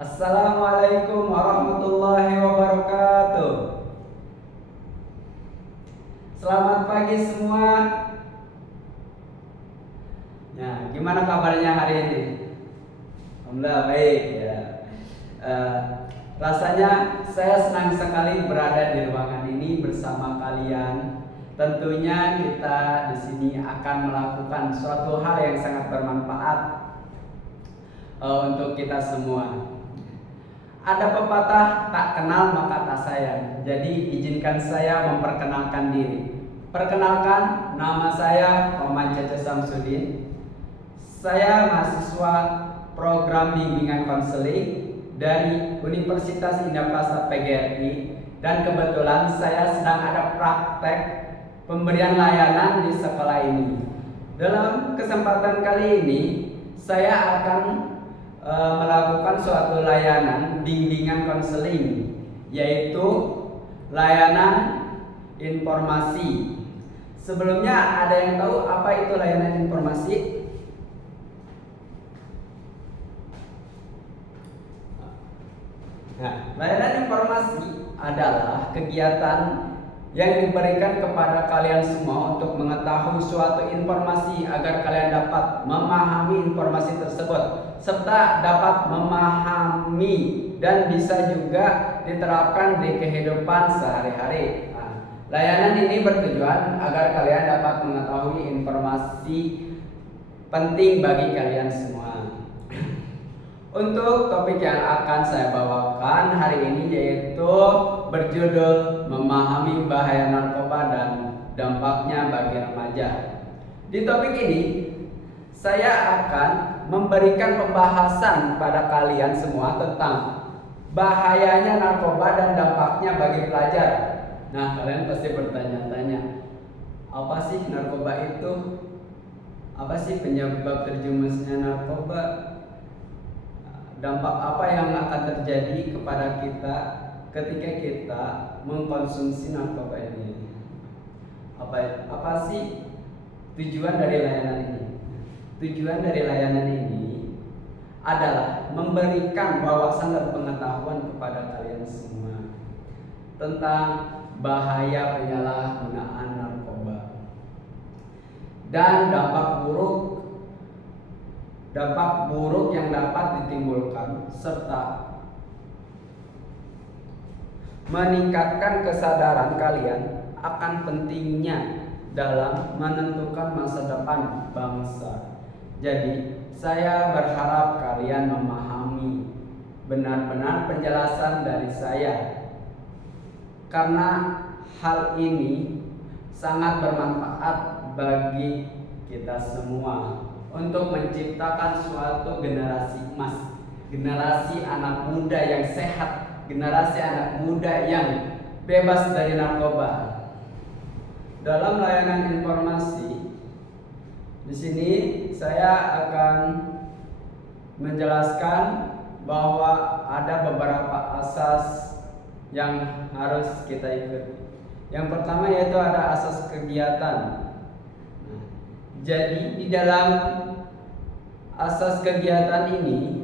Assalamualaikum warahmatullahi wabarakatuh. Selamat pagi semua. Nah, gimana kabarnya hari ini? Alhamdulillah baik ya. Eh, Rasanya saya senang sekali berada di ruangan ini bersama kalian. Tentunya kita di sini akan melakukan suatu hal yang sangat bermanfaat untuk kita semua. Ada pepatah, tak kenal maka tak sayang. Jadi izinkan saya memperkenalkan diri. Perkenalkan, nama saya Muhammad Cece Samsudin. Saya mahasiswa program bimbingan konseling dari Universitas Indah Prasta PGRI, dan kebetulan saya sedang ada praktek pemberian layanan di sekolah ini. Dalam kesempatan kali ini saya akan melakukan suatu layanan bimbingan konseling, yaitu layanan informasi. Sebelumnya ada yang tahu apa itu layanan informasi? Nah, layanan informasi adalah kegiatan yang diberikan kepada kalian semua untuk mengetahui suatu informasi agar kalian dapat memahami informasi tersebut serta dapat memahami dan bisa juga diterapkan di kehidupan sehari-hari. Nah, layanan ini bertujuan agar kalian dapat mengetahui informasi penting bagi kalian semua. Untuk topik yang akan saya bawakan hari ini yaitu berjudul memahami bahaya narkoba dan dampaknya bagi remaja. Di topik ini saya akan memberikan pembahasan pada kalian semua tentang bahayanya narkoba dan dampaknya bagi pelajar. Nah, kalian pasti bertanya-tanya, apa sih narkoba itu? Apa sih penyebab terjumusnya narkoba? Dampak apa yang akan terjadi kepada kita ketika kita mengkonsumsi narkoba ini? Apa sih tujuan dari layanan ini? Tujuan dari layanan ini adalah memberikan wawasan dan pengetahuan kepada kalian semua tentang bahaya penyalahgunaan narkoba dan dampak buruk yang dapat ditimbulkan serta meningkatkan kesadaran kalian akan pentingnya dalam menentukan masa depan bangsa. Jadi, saya berharap kalian memahami benar-benar penjelasan dari saya, karena hal ini sangat bermanfaat bagi kita semua untuk menciptakan suatu generasi emas, generasi anak muda yang sehat, generasi anak muda yang bebas dari narkoba. Dalam layanan informasi di sini saya akan menjelaskan bahwa ada beberapa asas yang harus kita ikuti. Yang pertama yaitu ada asas kegiatan. Jadi di dalam asas kegiatan ini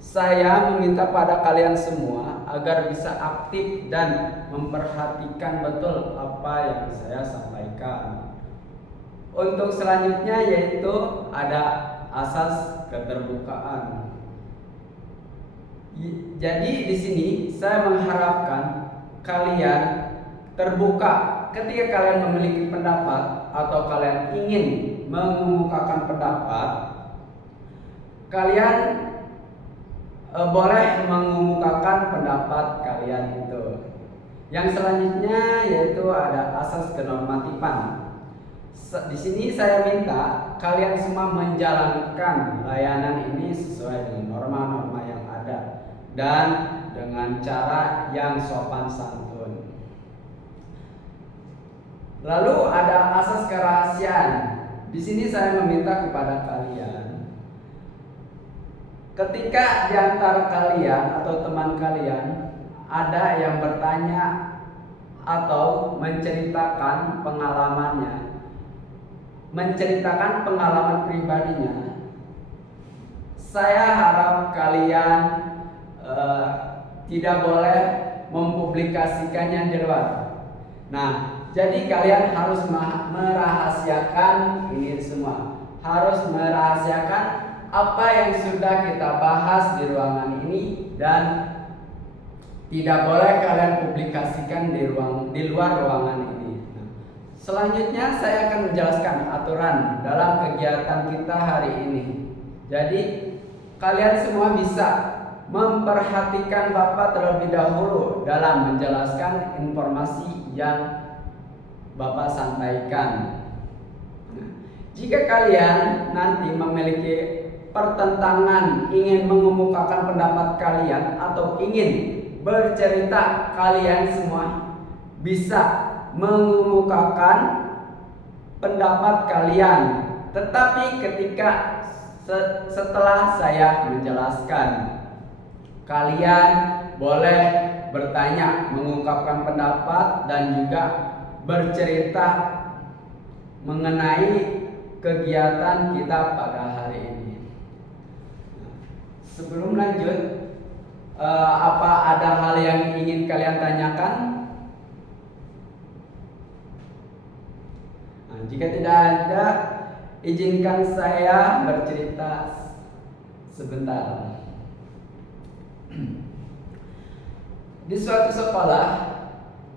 saya meminta pada kalian semua agar bisa aktif dan memperhatikan betul apa yang saya sampaikan. Untuk selanjutnya yaitu ada asas keterbukaan. Jadi di sini saya mengharapkan kalian terbuka ketika kalian memiliki pendapat atau kalian ingin mengemukakan pendapat. Kalian boleh mengemukakan pendapat kalian itu. Yang selanjutnya yaitu ada asas kenormatifan. Di sini saya minta kalian semua menjalankan layanan ini sesuai dengan norma-norma yang ada dan dengan cara yang sopan santun. Lalu ada asas kerahasiaan. Di sini saya meminta kepada kalian, ketika di antara kalian atau teman kalian ada yang bertanya atau menceritakan pengalaman pribadinya, saya harap kalian tidak boleh mempublikasikannya di luar. Nah, jadi kalian harus merahasiakan ini semua. Harus merahasiakan apa yang sudah kita bahas di ruangan ini dan tidak boleh kalian publikasikan di luar ruangan ini. Nah, selanjutnya saya akan menjelaskan aturan dalam kegiatan kita hari ini. Jadi kalian semua bisa memperhatikan Bapak terlebih dahulu dalam menjelaskan informasi yang Bapak sampaikan. Jika kalian nanti memiliki pertentangan, ingin mengemukakan pendapat kalian atau ingin bercerita, kalian semua bisa mengemukakan pendapat kalian. Tetapi ketika setelah saya menjelaskan, kalian boleh bertanya, mengungkapkan pendapat dan juga bercerita mengenai kegiatan kita pada hari ini. Sebelum lanjut, apa ada hal yang ingin kalian tanyakan? Nah, jika tidak ada, izinkan saya bercerita sebentar. Di suatu sekolah,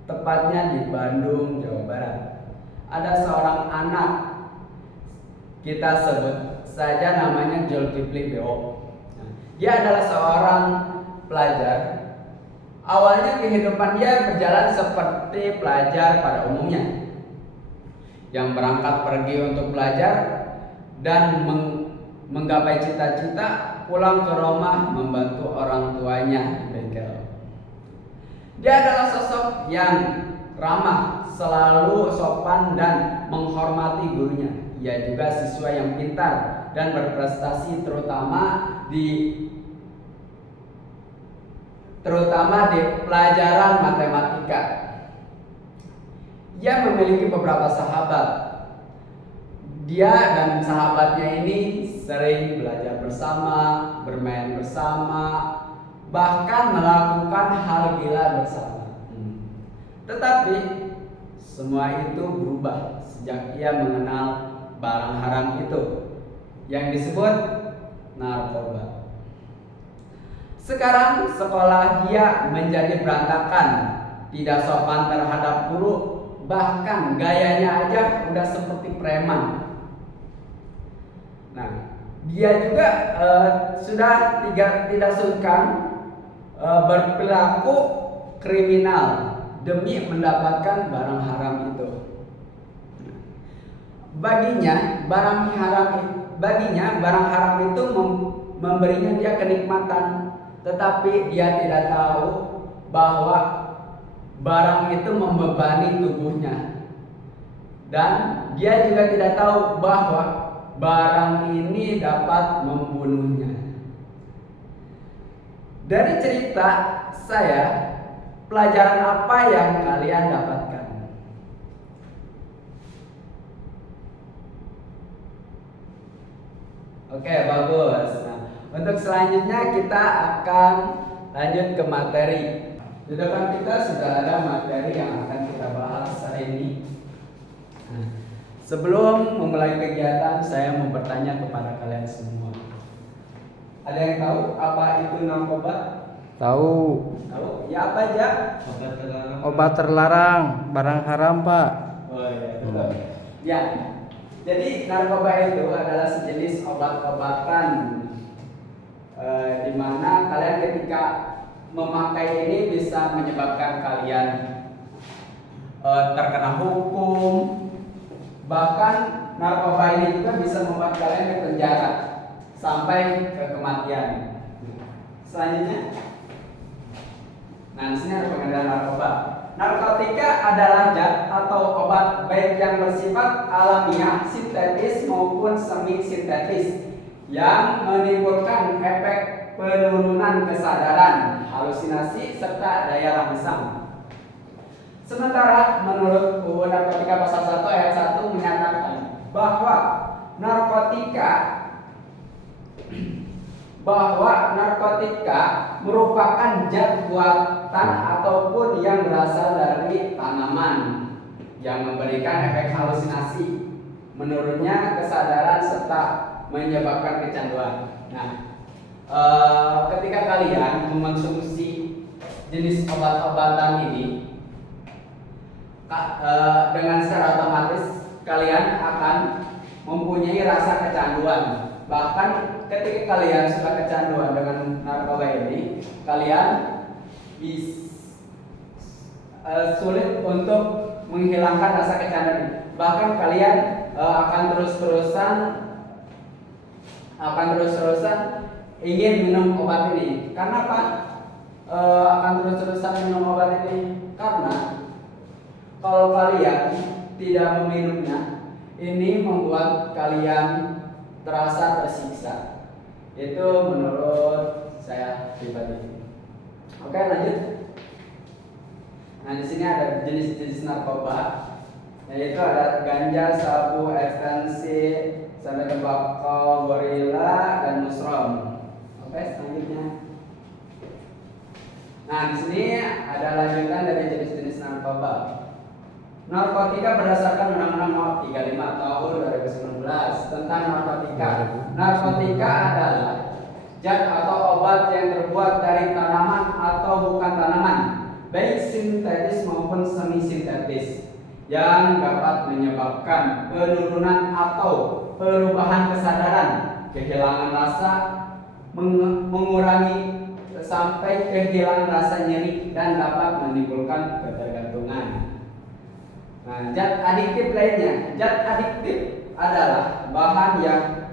tepatnya di Bandung, Jawa Barat, ada seorang anak, kita sebut saja namanya Zulkifli Beo. Dia adalah seorang pelajar. Awalnya kehidupan dia berjalan seperti pelajar pada umumnya, yang berangkat pergi untuk belajar dan menggapai cita-cita, pulang ke rumah membantu orang tuanya di bengkel. Dia adalah sosok yang ramah, selalu sopan dan menghormati gurunya. Ia juga siswa yang pintar dan berprestasi terutama di pelajaran matematika. Ia memiliki beberapa sahabat. Dia dan sahabatnya ini sering belajar bersama, bermain bersama, bahkan melakukan hal gila bersama. Tetapi semua itu berubah sejak ia mengenal barang haram itu yang disebut narkoba. Sekarang sekolah dia menjadi berantakan, tidak sopan terhadap guru, bahkan gayanya aja udah seperti preman. Nah, dia juga sudah tidak sungkan berperilaku kriminal demi mendapatkan barang haram itu. Baginya barang haram itu memberinya dia kenikmatan, tetapi dia tidak tahu bahwa barang itu membebani tubuhnya, dan dia juga tidak tahu bahwa barang ini dapat membunuhnya. Dari cerita saya, pelajaran apa yang kalian dapatkan? Oke, bagus. Nah, untuk selanjutnya kita akan lanjut ke materi. Di depan kita sudah ada materi yang akan kita bahas hari ini. Nah, sebelum memulai kegiatan, saya mau bertanya kepada kalian semua. Ada yang tahu apa itu narkoba? Tahu. Tahu? Ya apa aja? Obat terlarang, barang haram, Pak. Oh iya, betul. Ya. Jadi narkoba itu adalah sejenis obat-obatan di mana kalian ketika memakai ini bisa menyebabkan kalian terkena hukum. Bahkan narkoba ini juga bisa membuat kalian di penjara sampai ke kematian. Selanjutnya, nah di sini ada pengendalian narkoba. Narkotika adalah zat atau obat baik yang bersifat alamiah, sintetis maupun semi sintetis yang menimbulkan efek penurunan kesadaran, halusinasi serta daya rangsang. Sementara menurut UU Narkotika Pasal 1 Ayat 1 menyatakan bahwa narkotika bahwa narkotika merupakan zat buatan ataupun yang berasal dari tanaman yang memberikan efek halusinasi, menurunnya kesadaran serta menyebabkan kecanduan. Nah, ketika kalian mengonsumsi jenis obat-obatan ini, dengan secara otomatis kalian akan mempunyai rasa kecanduan. Bahkan ketika kalian sudah kecanduan dengan narkoba ini, kalian sulit untuk menghilangkan rasa kecanduan ini. Bahkan kalian akan terus-terusan ingin minum obat ini. Karena apa? Akan terus-terusan minum obat ini karena kalau kalian tidak meminumnya, ini membuat kalian terasa tersiksa. Itu menurut saya pribadi. Oke, lanjut. Nah, di sini ada jenis-jenis narkoba, yaitu ada ganja, sabu, ekstasi, sampai tembakau, gorila, dan mushroom. Oke, selanjutnya. Nah, di sini ada lanjutan dari jenis-jenis narkoba. Narkotika berdasarkan Undang-Undang Nomor 35 Tahun 2019 tentang narkotika. Narkotika adalah zat atau obat yang terbuat dari tanaman atau bukan tanaman, baik sintetis maupun semi sintetis, yang dapat menyebabkan penurunan atau perubahan kesadaran, kehilangan rasa, mengurangi sampai kehilangan rasa nyeri, dan dapat menimbulkan ketergantungan. Nah, zat adiktif lainnya. Zat adiktif adalah bahan yang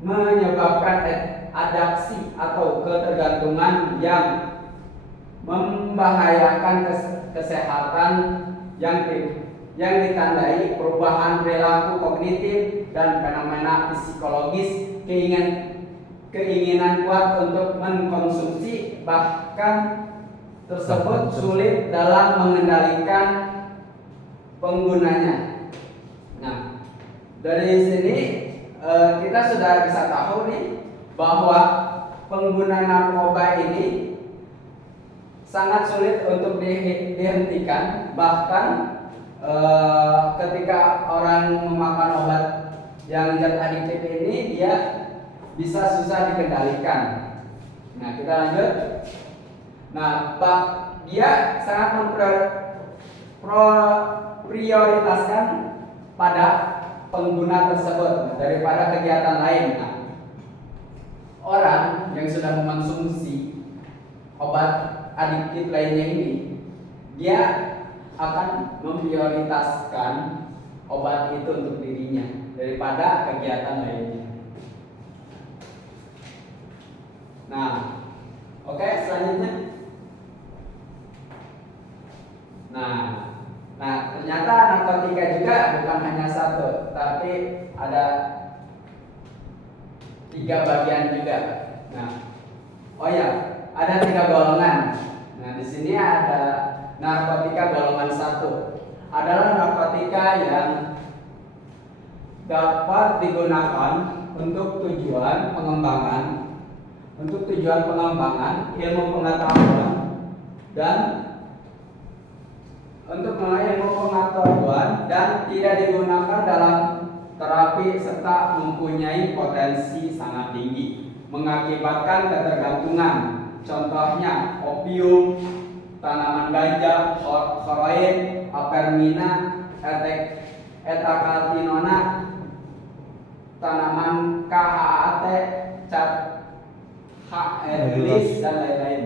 menyebabkan adiksi atau ketergantungan yang membahayakan kesehatan, yang ditandai perubahan perilaku kognitif dan fenomena psikologis, keinginan kuat untuk mengkonsumsi, bahkan tersebut sulit dalam mengendalikan penggunanya. Nah, dari sini kita sudah bisa tahu nih bahwa pengguna narkoba ini sangat sulit untuk dihentikan. Bahkan ketika orang memakan obat yang zat adiktif ini, dia bisa susah dikendalikan. Nah, kita lanjut. Nah, dia sangat prioritaskan pada pengguna tersebut daripada kegiatan lain. Nah, orang yang sudah mengonsumsi obat adiktif lainnya ini, dia akan memprioritaskan obat itu untuk dirinya daripada kegiatan lainnya. Nah, oke, selanjutnya. Nah, ternyata narkotika juga bukan hanya satu, tapi ada 3 bagian juga. Nah, ada 3 golongan. Nah, di sini ada narkotika golongan 1. Adalah narkotika yang dapat digunakan untuk tujuan pengembangan, ilmu pengetahuan, dan tidak digunakan dalam terapi serta mempunyai potensi sangat tinggi mengakibatkan ketergantungan. Contohnya opium, tanaman ganja, heroin, apermina, etakatinona, tanaman KHAT, cat HRLIS, dan lain-lain.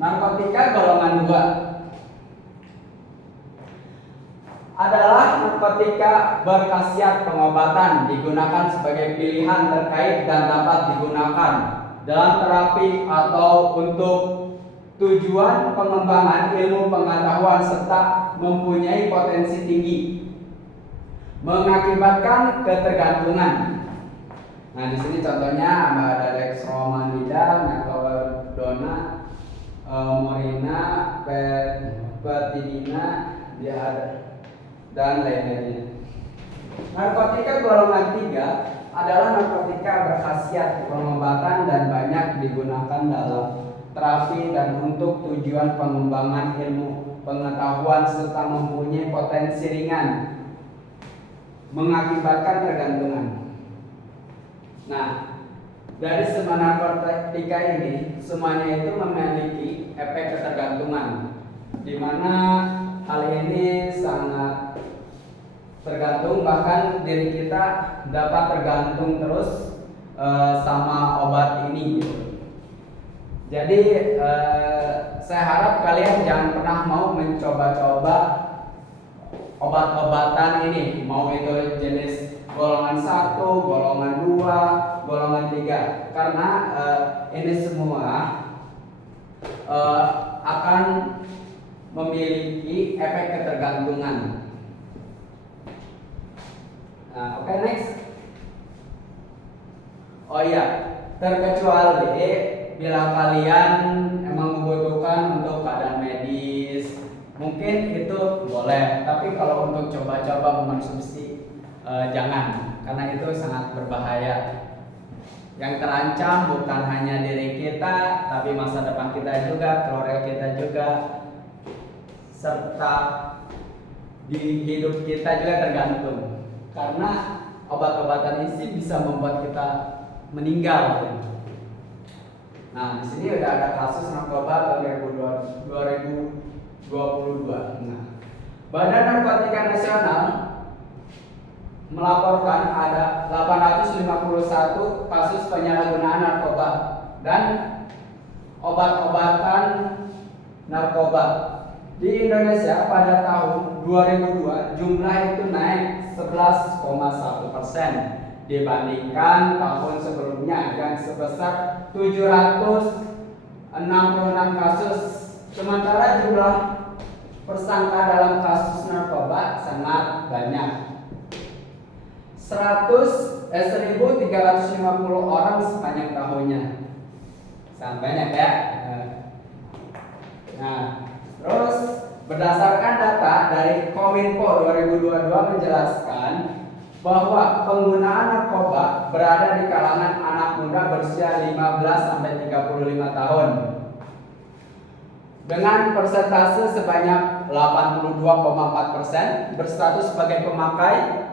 Narkotika golongan 2 adalah narkotika berkhasiat pengobatan, digunakan sebagai pilihan terkait dan dapat digunakan dalam terapi atau untuk tujuan pengembangan ilmu pengetahuan serta mempunyai potensi tinggi mengakibatkan ketergantungan. Nah, di sini contohnya ada dextromanida, metadona, morina, petidina, dan lain-lainnya. Narkotika golongan 3 adalah narkotika berkhasiat pengobatan dan banyak digunakan dalam terapi dan untuk tujuan pengembangan ilmu pengetahuan serta mempunyai potensi ringan mengakibatkan tergantungan. Nah, dari semua narkotika ini semuanya itu memiliki efek ketergantungan, di mana hal ini sangat tergantung, bahkan diri kita dapat tergantung terus sama obat ini gitu. Jadi saya harap kalian jangan pernah mau mencoba-coba obat-obatan ini, mau itu jenis golongan 1, golongan 2, golongan 3, karena ini semua akan memiliki efek ketergantungan. Nah, oke, next. Oh iya, terkecuali bila kalian emang membutuhkan untuk keadaan medis, mungkin itu boleh. Tapi kalau untuk coba-coba mengkonsumsi, jangan, karena itu sangat berbahaya. Yang terancam bukan hanya diri kita, tapi masa depan kita juga, keluarga kita juga, serta di hidup kita juga tergantung. Karena obat-obatan ini bisa membuat kita meninggal. Nah, di sini udah ada kasus narkoba tahun 2022. Nah, Badan Narkotika Nasional melaporkan ada 851 kasus penyalahgunaan narkoba dan obat-obatan narkoba. Di Indonesia pada tahun 2002 jumlah itu naik 11,1% dibandingkan tahun sebelumnya yang sebesar 766 kasus. Sementara jumlah tersangka dalam kasus narkoba sangat banyak, 1.350 orang sepanjang tahunnya. Sangat banyak ya. Nah, terus berdasarkan data dari Kominfo 2022 menjelaskan bahwa penggunaan narkoba berada di kalangan anak muda berusia 15 sampai 35 tahun dengan persentase sebanyak 82,4% berstatus sebagai pemakai,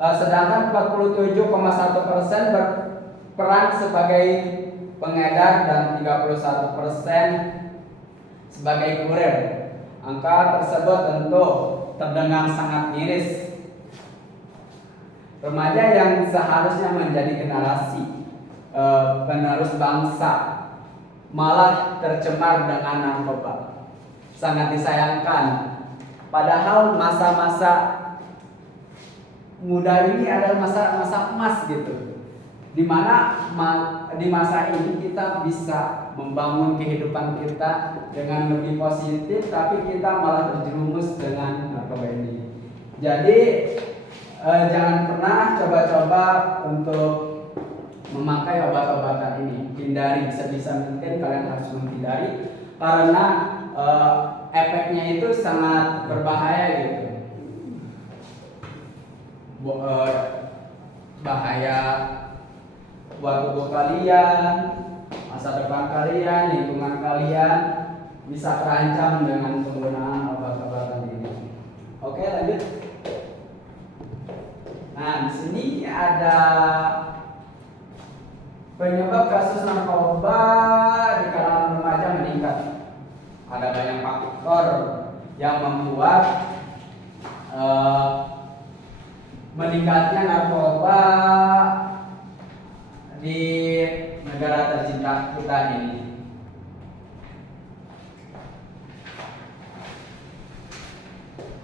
sedangkan 47,1% berperan sebagai pengedar dan 31% sebagai kurir. Angka tersebut tentu terdengar sangat miris. Remaja yang seharusnya menjadi generasi penerus bangsa malah tercemar dengan narkoba. Sangat disayangkan. Padahal masa-masa muda ini adalah masa-masa emas gitu, dimana di masa ini kita bisa membangun kehidupan kita dengan lebih positif, tapi kita malah terjerumus dengan narkoba ini. Jadi jangan pernah coba-coba untuk memakai obat-obatan ini. Hindari sebisa mungkin, kalian harus menghindari karena efeknya itu sangat berbahaya gitu. Bahaya buat tubuh kalian, masa depan kalian, lingkungan kalian bisa terancam dengan penggunaan obat-obatan ini. Oke, lanjut. Nah, di sini ada penyebab kasus narkoba di kalangan remaja meningkat. Ada banyak faktor yang membuat meningkatnya narkoba di negara tercinta kita ini.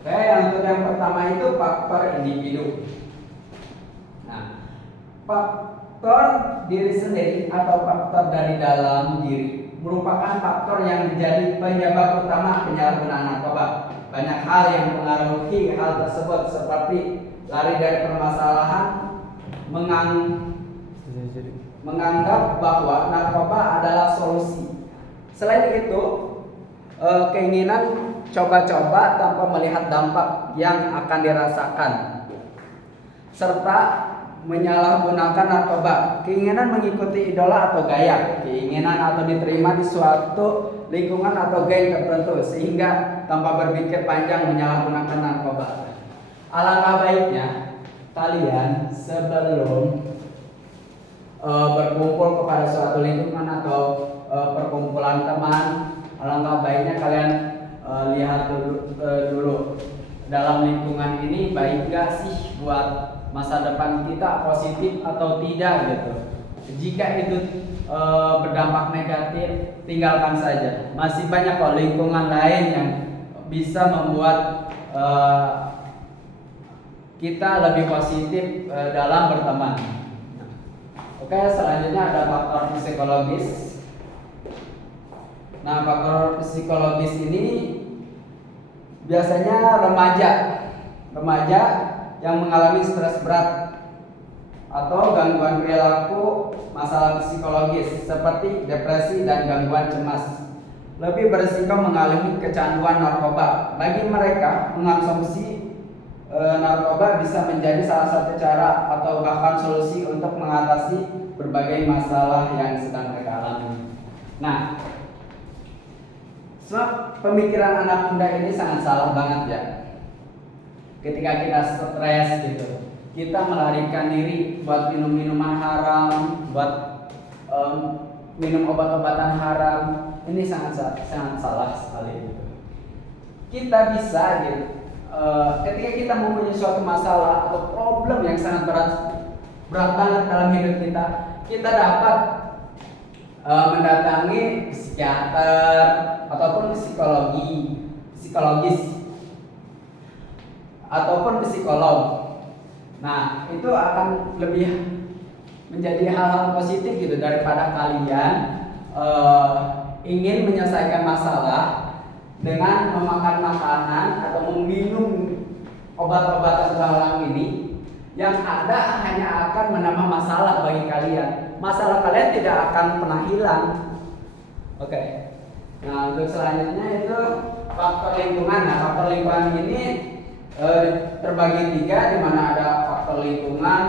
Oke, untuk yang pertama itu faktor individu. Nah, faktor diri sendiri atau faktor dari dalam diri merupakan faktor yang menjadi penyebab utama penyalahgunaan narkoba. Banyak hal yang mengaruhi hal tersebut, seperti lari dari permasalahan, menganggap bahwa narkoba adalah solusi. Selain itu, keinginan coba-coba tanpa melihat dampak yang akan dirasakan. serta menyalahgunakan narkoba, keinginan mengikuti idola atau gaya, keinginan atau diterima di suatu lingkungan atau geng tertentu sehingga tanpa berpikir panjang menyalahgunakan narkoba. Alangkah baiknya kalian sebelum berkumpul kepada suatu lingkungan atau perkumpulan teman, alangkah baiknya kalian lihat dulu dalam lingkungan ini baik gak sih buat masa depan kita, positif atau tidak gitu. Jika itu berdampak negatif, tinggalkan saja. Masih banyak kok lingkungan lain yang bisa membuat kita lebih positif dalam berteman. Oke, selanjutnya ada faktor psikologis. Nah, faktor psikologis ini biasanya remaja yang mengalami stres berat atau gangguan perilaku, masalah psikologis seperti depresi dan gangguan cemas lebih berisiko mengalami kecanduan narkoba. Bagi mereka, mengonsumsi narkoba bisa menjadi salah satu cara atau bahkan solusi untuk mengatasi berbagai masalah yang sedang mereka alami. Nah, sebab pemikiran anak muda ini sangat salah banget ya. Ketika kita stres gitu, kita melarikan diri buat minum minuman haram, buat minum obat-obatan haram. Ini sangat salah sekali gitu. Kita bisa gitu, ketika kita mempunyai suatu masalah atau problem yang sangat berat banget dalam hidup kita dapat mendatangi psikiater ataupun psikologis ataupun psikolog. Nah, itu akan lebih menjadi hal-hal positif gitu daripada kalian ingin menyelesaikan masalah dengan memakan makanan atau meminum obat-obatan terlarang ini yang ada hanya akan menambah masalah bagi kalian. Masalah kalian tidak akan pernah hilang. Oke. Nah, untuk selanjutnya itu faktor lingkungan. Nah, faktor lingkungan ini terbagi tiga, di mana ada faktor lingkungan,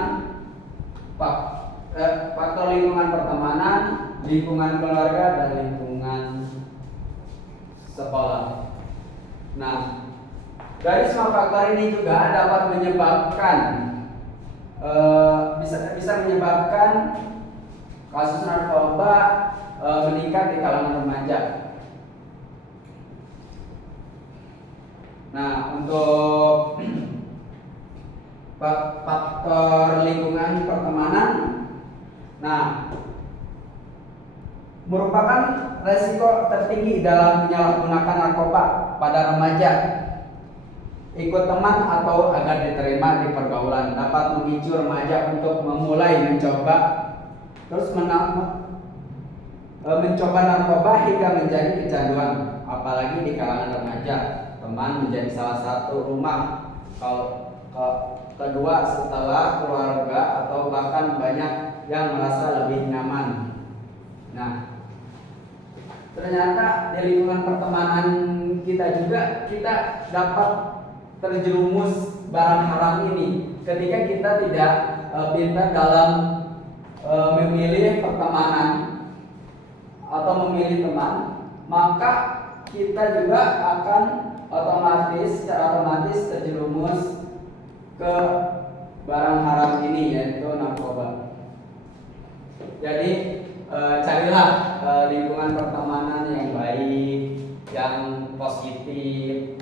faktor lingkungan pertemanan, lingkungan keluarga, dan lingkungan sekolah. Nah, dari semua faktor ini juga dapat menyebabkan bisa menyebabkan kasus narkoba meningkat di kalangan remaja. Nah, untuk faktor lingkungan pertemanan, nah, merupakan resiko tertinggi dalam menyalahgunakan narkoba pada remaja. Ikut teman atau agar diterima di pergaulan dapat memicu remaja untuk memulai mencoba narkoba hingga menjadi kecanduan. Apalagi di kalangan remaja, teman menjadi salah satu rumah kedua setelah keluarga, atau bahkan banyak yang merasa lebih nyaman. Nah, ternyata di lingkungan pertemanan kita juga kita dapat terjerumus barang haram ini ketika kita tidak pintar dalam memilih pertemanan atau memilih teman, maka kita juga akan secara otomatis terjerumus ke barang haram ini, yaitu narkoba. Jadi carilah lingkungan pertemanan yang baik, yang positif.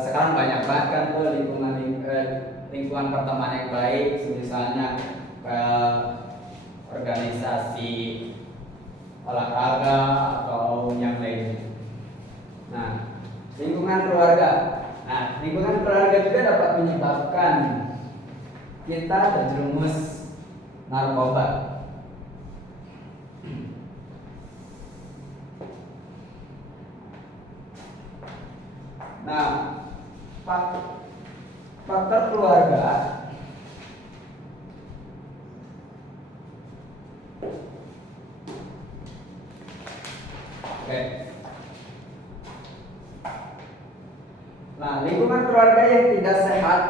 Sekarang banyak banget kan tuh lingkungan pertemanan yang baik, misalnya organisasi olahraga atau yang lain. Nah, lingkungan keluarga. Nah, lingkungan keluarga juga dapat menyebabkan kita terjerumus narkoba. Nah, faktor keluarga oke. Nah, lingkungan keluarga yang tidak sehat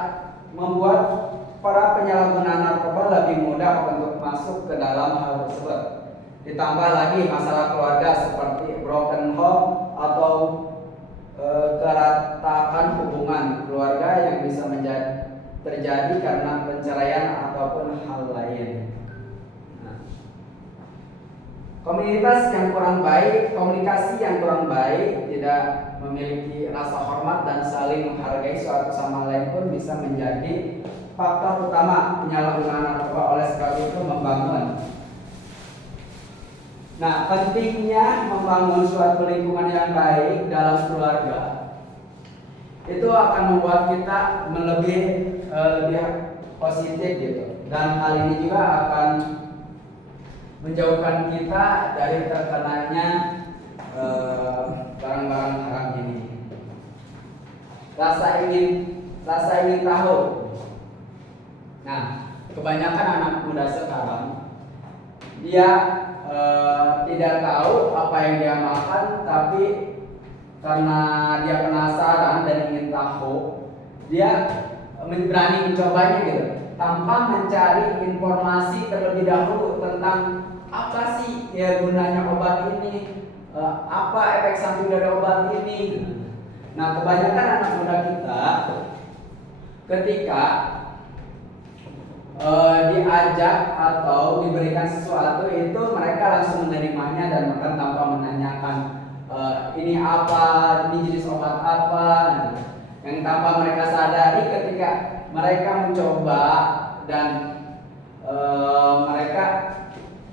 membuat para penyalahgunaan narkoba lebih mudah untuk masuk ke dalam hal tersebut. Ditambah lagi masalah keluarga seperti broken home atau keratakan hubungan keluarga yang bisa terjadi karena perceraian ataupun hal lain. Komunitas yang kurang baik, komunikasi yang kurang baik, tidak memiliki rasa hormat dan saling menghargai suatu sama lain pun bisa menjadi faktor utama penyalahgunaan narkoba. Oleh sebab itu membangun. Nah, pentingnya membangun suatu lingkungan yang baik dalam keluarga itu akan membuat kita lebih positif gitu. Dan hal ini juga akan menjauhkan kita dari terkenanya barang-barang haram ini. Rasa ingin tahu. Nah, kebanyakan anak muda sekarang dia tidak tahu apa yang dia makan, tapi karena dia penasaran dan ingin tahu, dia berani mencobanya gitu, tanpa mencari informasi terlebih dahulu tentang apa sih ya gunanya obat ini, apa efek samping dari obat ini. Nah, kebanyakan anak muda kita ketika diajak atau diberikan sesuatu itu mereka langsung menerimanya dan bahkan tanpa menanyakan ini apa, ini jenis obat apa. Yang tanpa mereka sadari ketika mereka mencoba dan mereka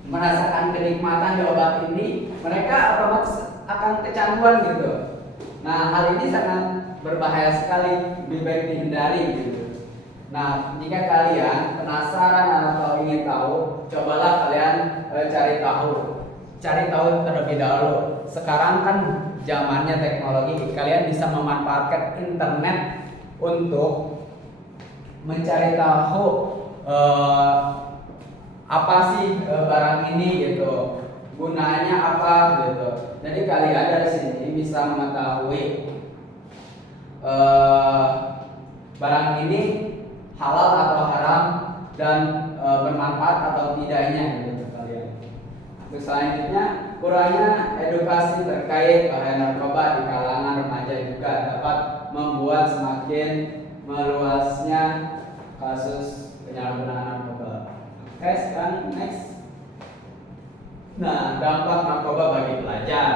merasakan kenikmatan di obat ini, mereka otomatis akan kecanduan gitu. Nah, hal ini sangat berbahaya sekali, lebih baik dihindari gitu. Nah, jika kalian penasaran atau ingin tahu, cobalah kalian cari tahu terlebih dahulu. Sekarang kan zamannya teknologi, kalian bisa memanfaatkan internet untuk mencari tahu apa sih barang ini gitu, gunanya apa gitu. Jadi kalian dari sini bisa mengetahui barang ini halal atau haram dan bermanfaat atau tidaknya gitu kalian. Terus selanjutnya, kurangnya edukasi terkait bahaya narkoba di kalangan remaja juga dapat membuat semakin meluasnya kasus penyalahgunaan narkoba. Oke, sekarang next. Nah, dampak narkoba bagi pelajar.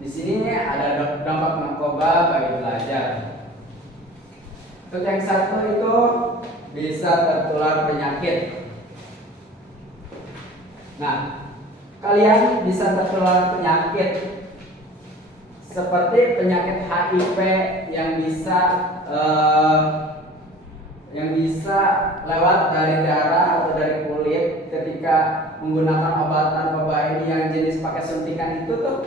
Di sini ada dampak narkoba bagi pelajar. Untuk yang satu itu bisa tertular penyakit. Nah, kalian bisa tertular penyakit seperti penyakit HIV yang bisa lewat dari darah atau dari kulit ketika menggunakan obat narkoba ini yang jenis pakai suntikan itu tuh,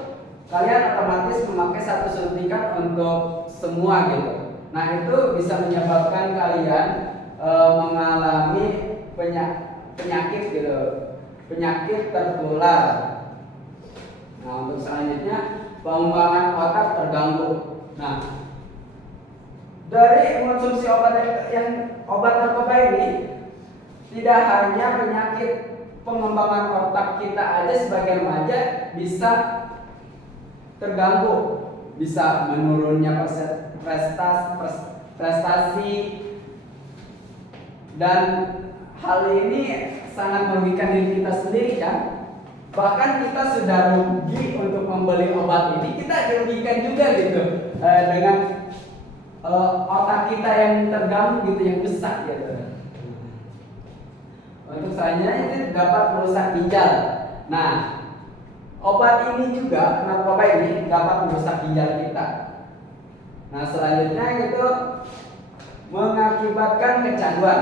kalian otomatis memakai satu suntikan untuk semua gitu. Nah, itu bisa menyebabkan kalian mengalami penyakit gitu, penyakit tertular. Nah, untuk selanjutnya pengembangan otak terganggu. Nah, dari mengonsumsi obat narkoba ini tidak hanya penyakit pengembangan otak kita aja sebagai remaja bisa terganggu, bisa menurunnya prestasi, dan hal ini sangat merugikan diri kita sendiri kan. Bahkan kita sudah rugi untuk membeli obat ini, kita dirugikan juga gitu dengan otak kita yang terganggu gitu, yang besar gitu. Untuk selanjutnya itu dapat merusak ginjal. Nah, obat ini juga, narkoba ini dapat merusak ginjal kita. Nah, selanjutnya itu mengakibatkan kecanduan.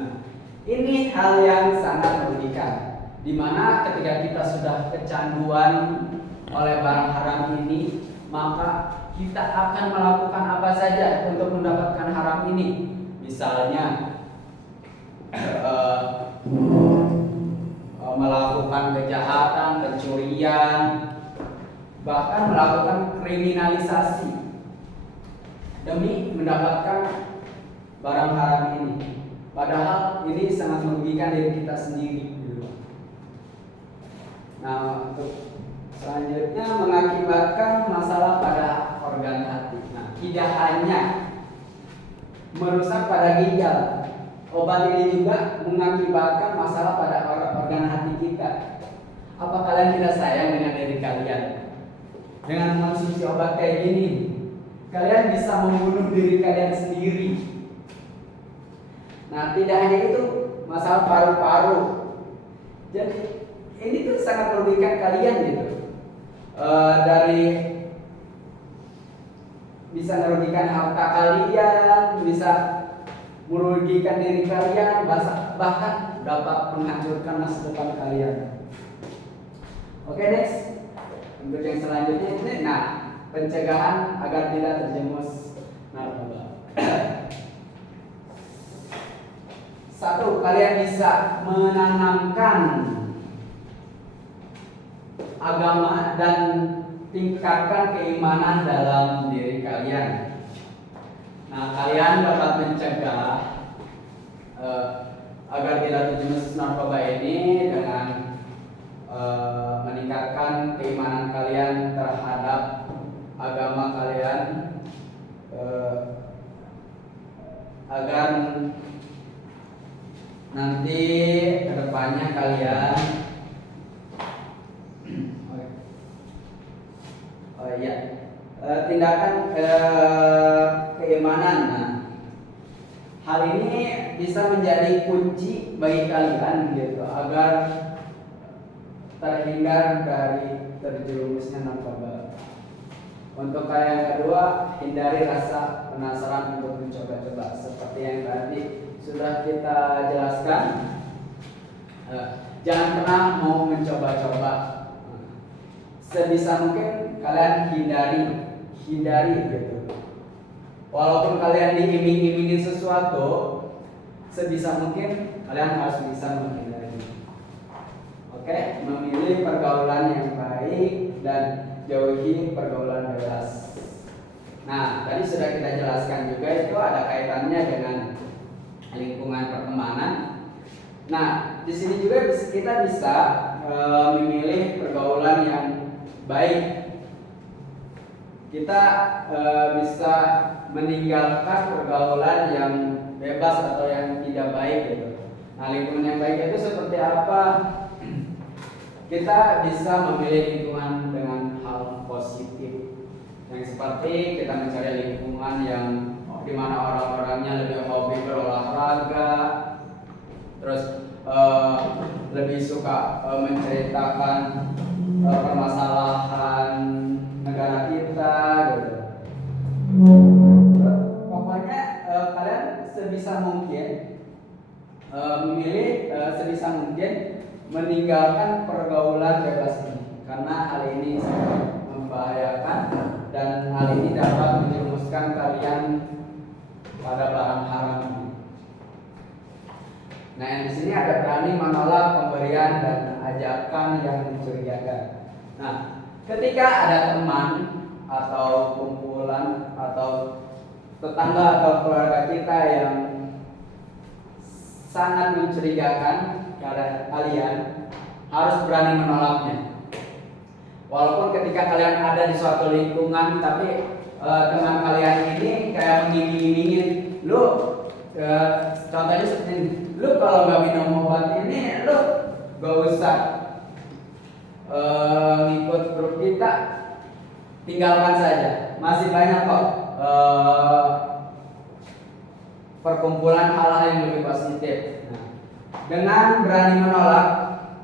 Nah, ini hal yang sangat merugikan, di mana ketika kita sudah kecanduan oleh barang haram ini, maka kita akan melakukan apa saja untuk mendapatkan haram ini. Misalnya melakukan kejahatan, pencurian, bahkan melakukan kriminalisasi demi mendapatkan barang haram ini. Padahal ini sangat merugikan diri kita sendiri. Nah, untuk selanjutnya mengakibatkan masalah pada organ hati. Nah, tidak hanya merusak pada ginjal, obat ini juga mengakibatkan masalah pada organ hati kita. Apa kalian tidak sayang dengan diri kalian? Dengan mengonsumsi obat kayak gini, kalian bisa membunuh diri kalian sendiri. Nah, tidak hanya itu, masalah paru-paru. Jadi ini tuh sangat merugikan kalian gitu. Dari bisa merugikan harta kalian, bisa merugikan diri kalian, bahkan dapat menghancurkan masa depan kalian. Oke, next. Untuk yang selanjutnya ini, nah, pencegahan agar tidak terjerumus narkoba. Satu, kalian bisa menanamkan agama dan tingkatkan keimanan dalam diri kalian. Nah, kalian dapat mencegah agar tidak terjerumus narkoba ini dengan meningkatkan keimanan kalian terhadap agama kalian, agar nanti kedepannya kalian tindakan keimanan. Nah, hal ini bisa menjadi kunci bagi kalian gitu agar terhindar dari terjerumusnya narkoba. Untuk yang kedua, hindari rasa penasaran untuk mencoba-coba seperti yang tadi sudah kita jelaskan. Jangan pernah mau mencoba-coba. Sebisa mungkin kalian hindari gitu. Walaupun kalian diiming-imingin sesuatu, sebisa mungkin kalian harus bisa menghindari. Oke, memilih pergaulan yang baik dan jauhi pergaulan bebas. Nah, tadi sudah kita jelaskan juga itu ada kaitannya dengan lingkungan pertemanan. Nah, di sini juga kita bisa memilih pergaulan yang baik. Kita bisa meninggalkan pergaulan yang bebas atau yang tidak baik gitu. Nah, lingkungan yang baik itu seperti apa? Kita bisa memilih lingkungan dengan hal positif, yang seperti kita mencari lingkungan yang di mana orang-orangnya lebih hobi berolahraga, terus lebih suka menceritakan permasalahan negara kita gitu. Pokoknya kalian sebisa mungkin memilih sebisa mungkin meninggalkan pergaulan bebas ini, karena hal ini sangat membahayakan dan hal ini dapat menjerumuskan kalian pada barang haram. Nah, yang di sini ada berani menolak pemberian dan ajakan yang mencurigakan. Nah, ketika ada teman atau kumpulan atau tetangga atau keluarga kita yang sangat mencurigakan, kalian harus berani menolaknya. Walaupun ketika kalian ada di suatu lingkungan, tapi teman kalian ini kayak mengiming-imingin, lu contohnya seperti ini, lu kalau nggak minum obat ini, lu gak usah ngikut grup kita, tinggalkan saja. Masih banyak kok perkumpulan hal-hal yang lebih positif. Dengan berani menolak,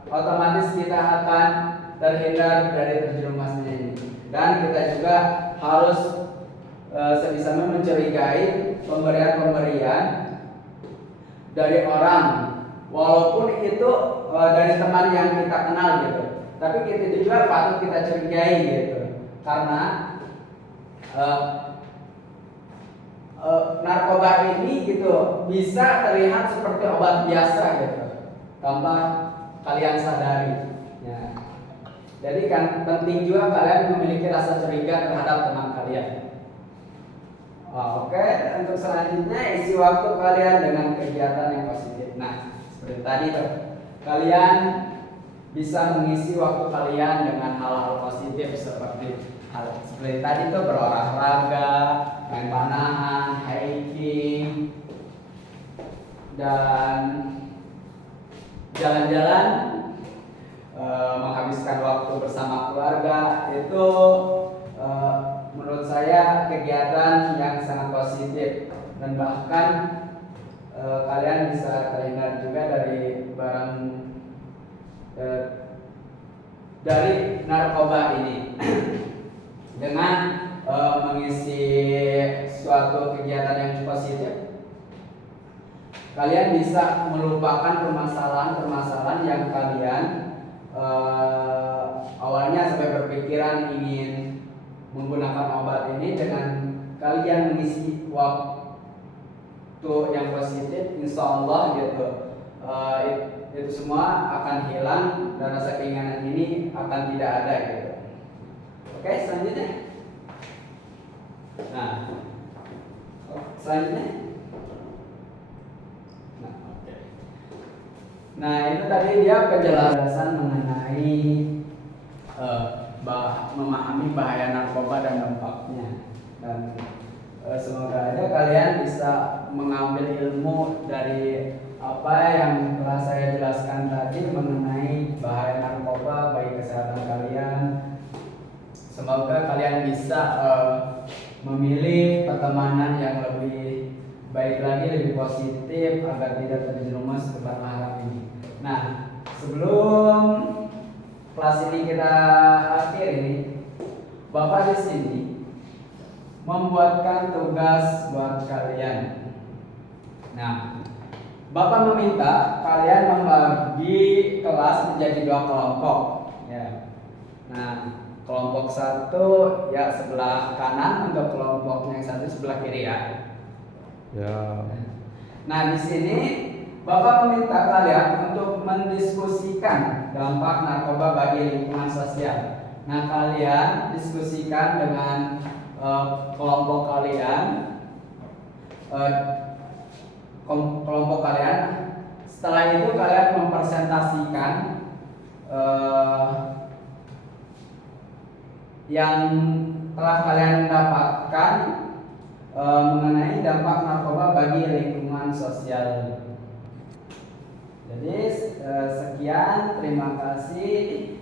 otomatis kita akan terhindar dari terjerumusnya ini. Dan kita juga harus sebisa mungkin mencurigai pemberian-pemberian dari orang, walaupun itu dari teman yang kita kenal gitu. Tapi itu juga patut kita curigai gitu, karena narkoba ini gitu bisa terlihat seperti obat biasa gitu tanpa kalian sadari ya. Jadi kan penting juga kalian memiliki rasa curiga terhadap teman kalian. Oke, untuk selanjutnya isi waktu kalian dengan kegiatan yang positif. Nah, seperti tadi tuh, kalian bisa mengisi waktu kalian dengan hal-hal positif seperti tadi tuh berolahraga, main panahan, hiking, dan jalan-jalan, menghabiskan waktu bersama keluarga. Itu menurut saya kegiatan yang sangat positif, dan bahkan kalian bisa terhindar juga dari dari narkoba ini dengan mengisi suatu kegiatan yang positif. Kalian bisa melupakan permasalahan-permasalahan yang kalian awalnya sampai berpikiran ingin menggunakan obat ini. Dengan kalian mengisi waktu yang positif, insya Allah gitu, itu semua akan hilang dan rasa keinginan ini akan tidak ada gitu. Oke, selanjutnya. Nah, selanjutnya. Nah, itu tadi dia penjelasan mengenai memahami bahaya narkoba dan dampaknya. Dan semoga aja kalian bisa mengambil ilmu dari apa yang telah saya jelaskan tadi mengenai bahaya narkoba bagi kesehatan kalian. Semoga kalian bisa memilih pertemanan yang lebih baik lagi, lebih positif, agar tidak terjerumus ke tanah haram ini. Nah, sebelum kelas ini kita akhiri, Bapak di sini membuatkan tugas buat kalian. Nah, Bapak meminta kalian membagi kelas menjadi 2 kelompok. Ya. Nah, kelompok satu ya sebelah kanan, untuk kelompok yang satu sebelah kiri ya. Ya. Nah, di sini Bapak meminta kalian untuk mendiskusikan dampak narkoba bagi lingkungan sosial. Nah, kalian diskusikan dengan kelompok kalian, kelompok kalian. Setelah itu kalian mempresentasikan yang telah kalian dapatkan mengenai dampak narkoba bagi lingkungan sosial. Jadi sekian, terima kasih,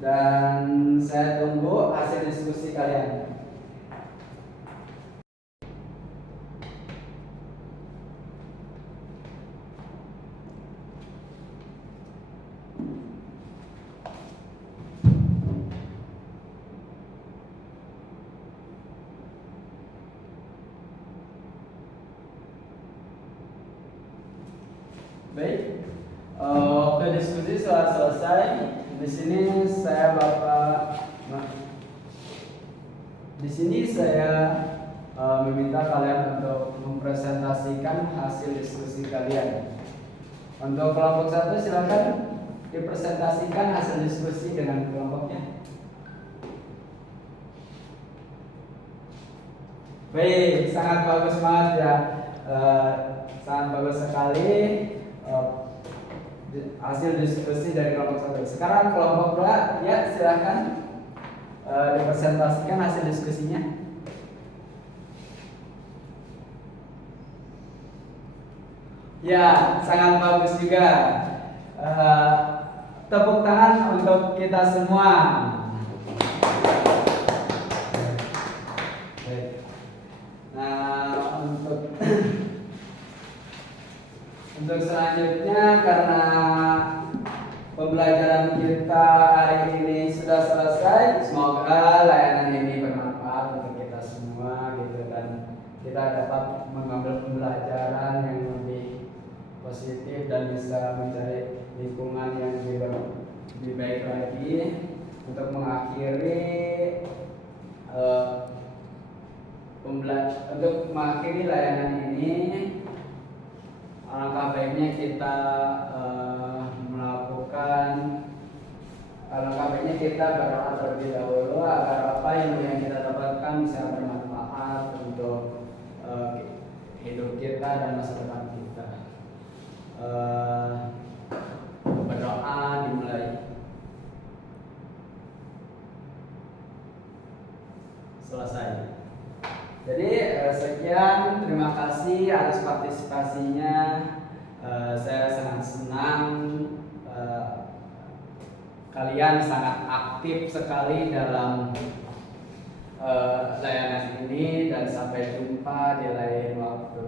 dan saya tunggu hasil diskusi kalian. Baik, waktu diskusi telah selesai. Di sini saya meminta kalian untuk mempresentasikan hasil diskusi kalian. Untuk kelompok satu silakan dipresentasikan hasil diskusi dengan kelompoknya. Baik, sangat bagus banget ya, sangat bagus sekali hasil diskusi dari kelompok satu. Sekarang kelompok dua, ya silakan dipresentasikan hasil diskusinya. Ya, sangat bagus juga. Tepuk tangan untuk kita semua. Nah, untuk selanjutnya, karena pembelajaran kita hari ini sudah selesai, semoga layanan ini bermanfaat untuk kita semua gitu, dan kita dapat mengambil pembelajaran yang lebih positif dan bisa mencari lingkungan yang lebih baik lagi. Untuk mengakhiri layanan ini, alangkah baiknya kita berdoa terlebih dahulu agar apa yang kita dapatkan bisa bermanfaat bermanfaat untuk hidup kita dan masa depan kita. Berdoa dimulai. Selesai. Jadi sekian, terima kasih atas partisipasinya. Saya sangat senang kalian sangat aktif sekali dalam layanan ini, dan sampai jumpa di lain waktu.